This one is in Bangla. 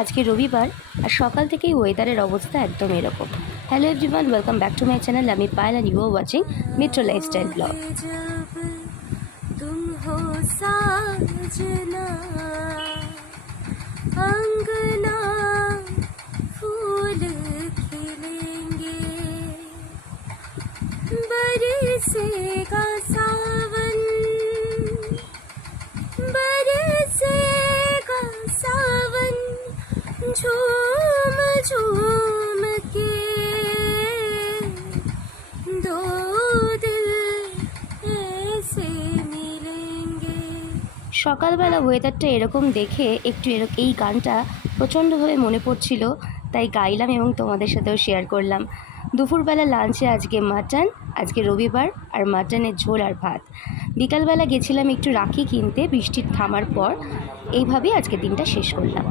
আজকে রবিবার আর সকাল থেকেই ওয়েদারের অবস্থা একদম এরকম। Hello everyone, welcome back to my channel. আমি Payel and you are watching Mitra lifestyle blog. तुम हो साजना अंगना फूल खिलेंगे बरसेगा सावन बरसेगा सावन झूम झूम के दो दिल ऐसे मिलेंगे। সকালবেলা ওয়েদারটা এরকম দেখে এই গানটা প্রচণ্ডভাবে মনে পড়ছিল, তাই গাইলাম এবং তোমাদের সাথেও শেয়ার করলাম। দুপুরবেলা লাঞ্চে আজকে মাটন, আজকে রবিবার, আর মাটনের ঝোল আর ভাত। বিকালবেলা গেছিলাম একটু রাখি কিনতে বৃষ্টির থামার পর। এইভাবেই আজকের দিনটা শেষ করলাম।